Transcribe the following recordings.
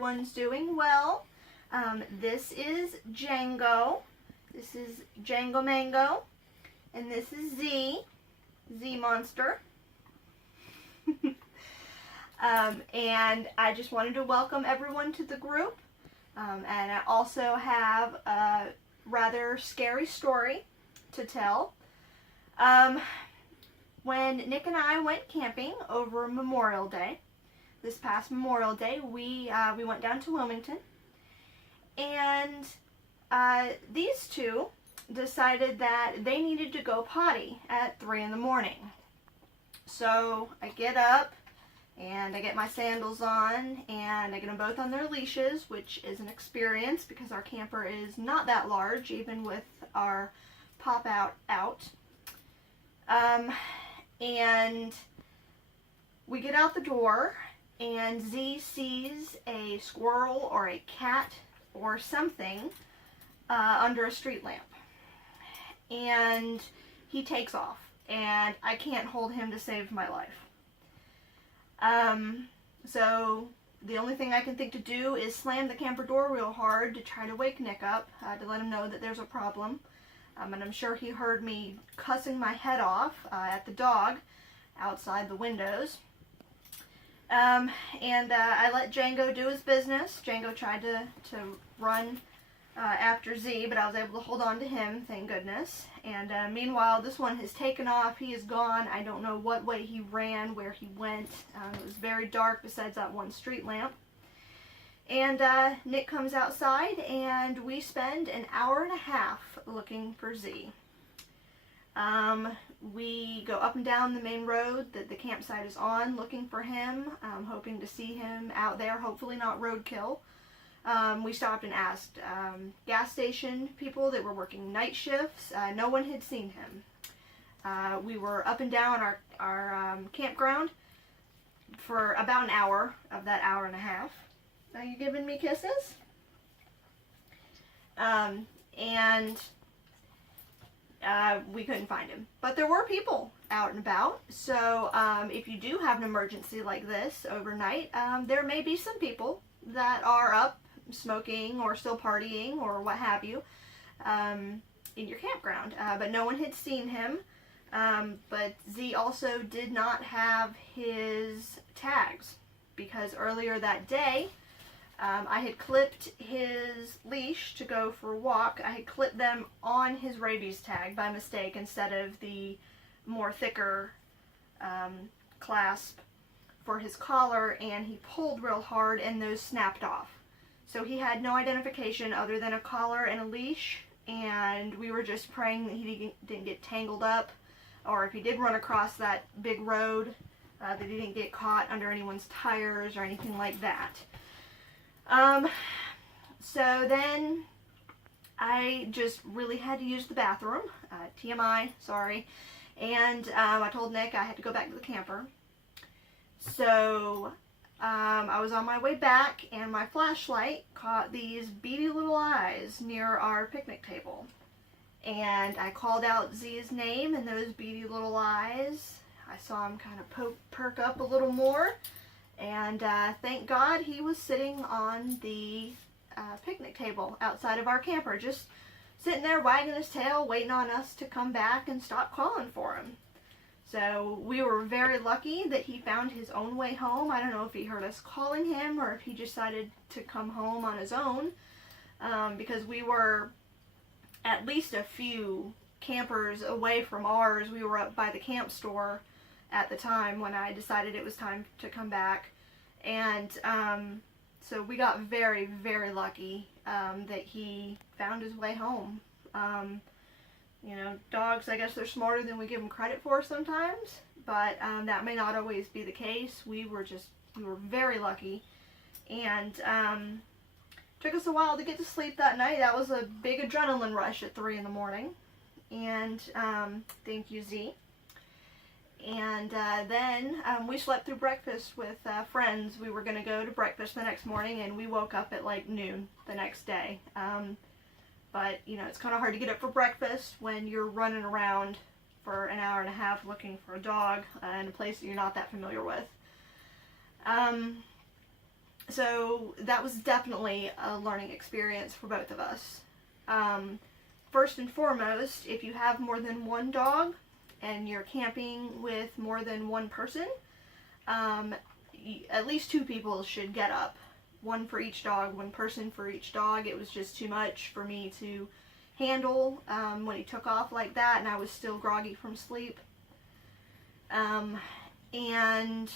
everyone's doing well. This is Django. This is Django Mango. And this is Z Monster. And I just wanted to welcome everyone to the group. And I also have a rather scary story to tell. When Nick and I went camping over Memorial Day, this past Memorial Day, we went down to Wilmington, and these two decided that they needed to go potty at 3 in the morning. So I get up and I get my sandals on and I get them both on their leashes, which is an experience because our camper is not that large, even with our pop out. And we get out the door and Z sees a squirrel or a cat or something under a street lamp. And he takes off, and I can't hold him to save my life. So the only thing I can think to do is slam the camper door real hard to try to wake Nick up, to let him know that there's a problem. And I'm sure he heard me cussing my head off at the dog outside the windows. And I let Django do his business. Django tried to run after Z, but I was able to hold on to him, thank goodness. And meanwhile, this one has taken off. He is gone. I don't know what way he ran, where he went. It was very dark besides that one street lamp. And Nick comes outside, and we spend an hour and a half looking for Z. We go up and down the main road that the campsite is on, looking for him, hoping to see him out there, hopefully not roadkill. We stopped and asked gas station people that were working night shifts. No one had seen him. We were up and down our campground for about an hour of that hour and a half. Are you giving me kisses? We couldn't find him. But there were people out and about. So if you do have an emergency like this overnight, there may be some people that are up smoking or still partying or what have you in your campground. But no one had seen him. But Z also did not have his tags because earlier that day, I had clipped his leash to go for a walk. I had clipped them on his rabies tag by mistake instead of the more thicker clasp for his collar, and he pulled real hard and those snapped off. So he had no identification other than a collar and a leash, and we were just praying that he didn't get tangled up, or if he did run across that big road, that he didn't get caught under anyone's tires or anything like that. So then I just really had to use the bathroom, TMI, sorry, and I told Nick I had to go back to the camper. So I was on my way back, and my flashlight caught these beady little eyes near our picnic table. And I called out Z's name, and those beady little eyes, I saw him kind of perk up a little more. And thank God he was sitting on the picnic table outside of our camper, just sitting there wagging his tail, waiting on us to come back and stop calling for him. So we were very lucky that he found his own way home. I don't know if he heard us calling him or if he decided to come home on his own, because we were at least a few campers away from ours. We were up by the camp store at the time when I decided it was time to come back. And so we got very, very lucky that he found his way home. You know, dogs, I guess they're smarter than we give them credit for sometimes, but that may not always be the case. We were very lucky, and took us a while to get to sleep that night. That was a big adrenaline rush at 3 in the morning, and thank you, Z. And then we slept through breakfast with friends. We were going to go to breakfast the next morning, and we woke up at like noon the next day. But, you know, it's kind of hard to get up for breakfast when you're running around for an hour and a half looking for a dog in a place that you're not that familiar with. So that was definitely a learning experience for both of us. First and foremost, if you have more than one dog and you're camping with more than one person, at least 2 people should get up. 1 for each dog, 1 person for each dog. It was just too much for me to handle when he took off like that, and I was still groggy from sleep. And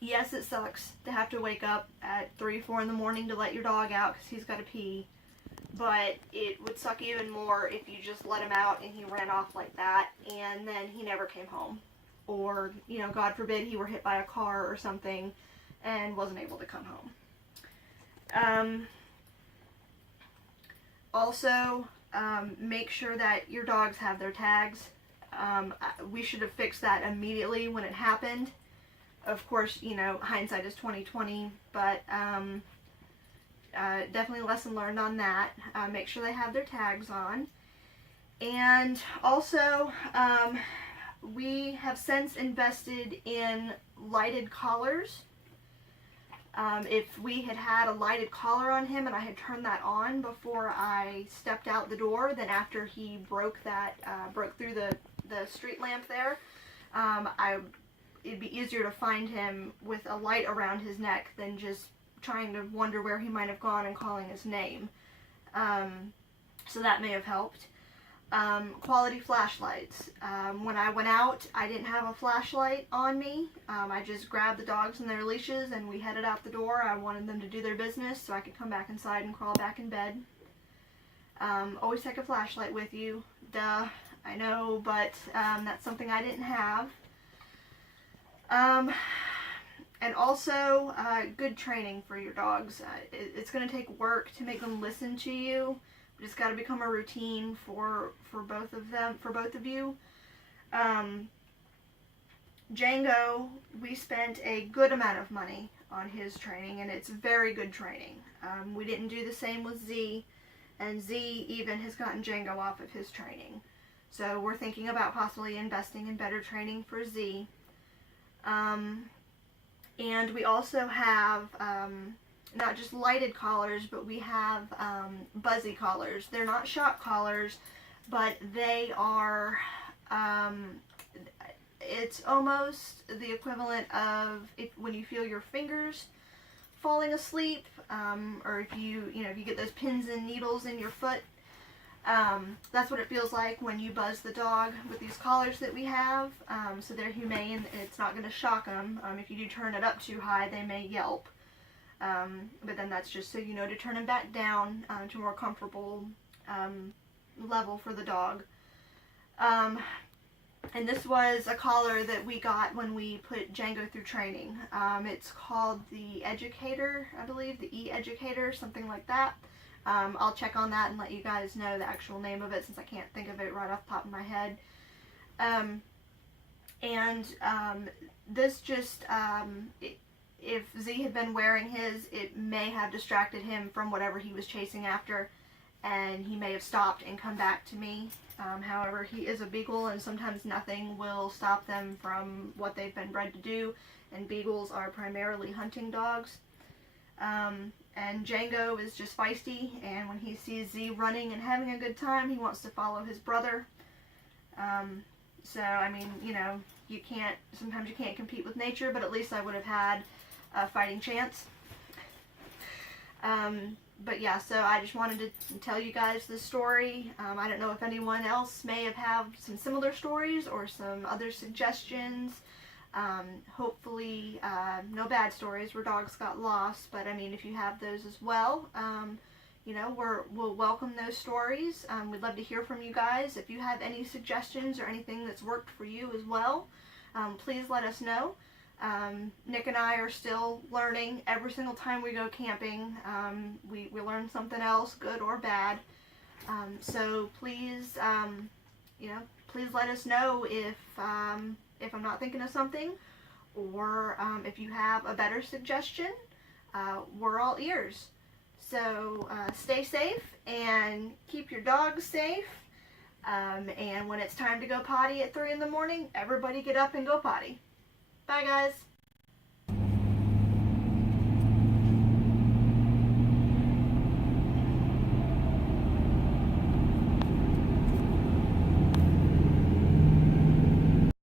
yes, it sucks to have to wake up at 3, 4 in the morning to let your dog out because he's got to pee. But it would suck even more if you just let him out and he ran off like that and then he never came home. Or, you know, God forbid he were hit by a car or something and wasn't able to come home. Also, make sure that your dogs have their tags. We should have fixed that immediately when it happened. Of course, you know, hindsight is 20/20, but definitely lesson learned on that. Make sure they have their tags on. And also, we have since invested in lighted collars. If we had had a lighted collar on him and I had turned that on before I stepped out the door, then after he broke through the street lamp there, it'd be easier to find him with a light around his neck than just trying to wonder where he might have gone and calling his name. So that may have helped. Quality flashlights. When I went out, I didn't have a flashlight on me. I just grabbed the dogs and their leashes and we headed out the door. I wanted them to do their business so I could come back inside and crawl back in bed. Always take a flashlight with you. Duh, I know, but that's something I didn't have. And also, good training for your dogs. It's going to take work to make them listen to you. It's got to become a routine for both of you. Django, we spent a good amount of money on his training, and it's very good training. We didn't do the same with Z, and Z even has gotten Django off of his training. So we're thinking about possibly investing in better training for Z. And we also have not just lighted collars, but we have buzzy collars. They're not shock collars, but they are, it's almost the equivalent of when you feel your fingers falling asleep, or if you get those pins and needles in your foot. That's what it feels like when you buzz the dog with these collars that we have. So they're humane. It's not going to shock them. If you do turn it up too high, they may yelp. But then that's just so you know to turn them back down to a more comfortable level for the dog. And this was a collar that we got when we put Django through training. It's called the Educator, I believe, the E-Educator, something like that. I'll check on that and let you guys know the actual name of it since I can't think of it right off the top of my head. This just, if Z had been wearing his, it may have distracted him from whatever he was chasing after, and he may have stopped and come back to me. However, he is a beagle, and sometimes nothing will stop them from what they've been bred to do, and beagles are primarily hunting dogs. And Django is just feisty, and when he sees Z running and having a good time, he wants to follow his brother. So, I mean, sometimes you can't compete with nature, but at least I would have had a fighting chance. But yeah, so I just wanted to tell you guys this story. I don't know if anyone else may have some similar stories or some other suggestions. Hopefully no bad stories where dogs got lost, but I mean, if you have those as well, we'll welcome those stories. We'd love to hear from you guys. If you have any suggestions or anything that's worked for you as well, please let us know. Nick and I are still learning every single time we go camping. We learn something else, good or bad. So please, please let us know if I'm not thinking of something, or if you have a better suggestion. We're all ears. So stay safe and keep your dogs safe. And when it's time to go potty at 3 in the morning, everybody get up and go potty. Bye, guys.